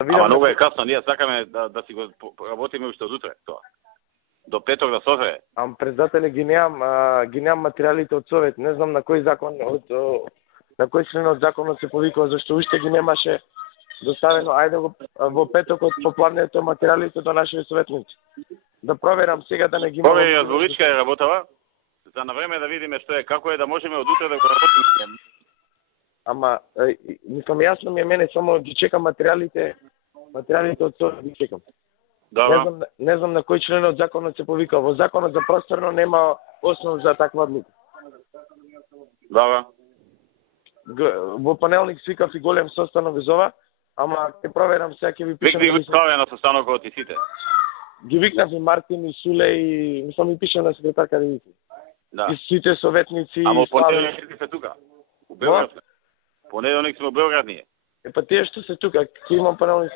Ама многу е касно, ние сакаме да си го работиме уште од утре тоа. До петок да софре. Ам председателе ги немам материјалите од Совет. Не знам на кој закон на кој член од законот се повикува, зашто уште ги немаше доставено. Ајде го во петокот попладнето материјалите до нашите советници. Да проверам сега да не ги Провери ја Зборичка е работава. За на време да видиме што е, како е да можеме од утре да го работиме. Ама мислам јасно ми е мене, само ги чекам материјалите од Совет ги чекам. Да. Не знам на кој член од законот се повика. Во законот за просторно нема основ за таква одлука. Да. Во понеделник свикав и голем состанок за ова, ама ќе проверам сега, ќе ви пишам. Викни го на состанокот и сите. Ги викнав и Мартин и Суле и мислам и пишам на секретарка да викни. Да. И сите советници. Ама понеделник се тука. У Белград. Понеделник сме во Белград ние. Па тие што се тука, ќе имам понеделник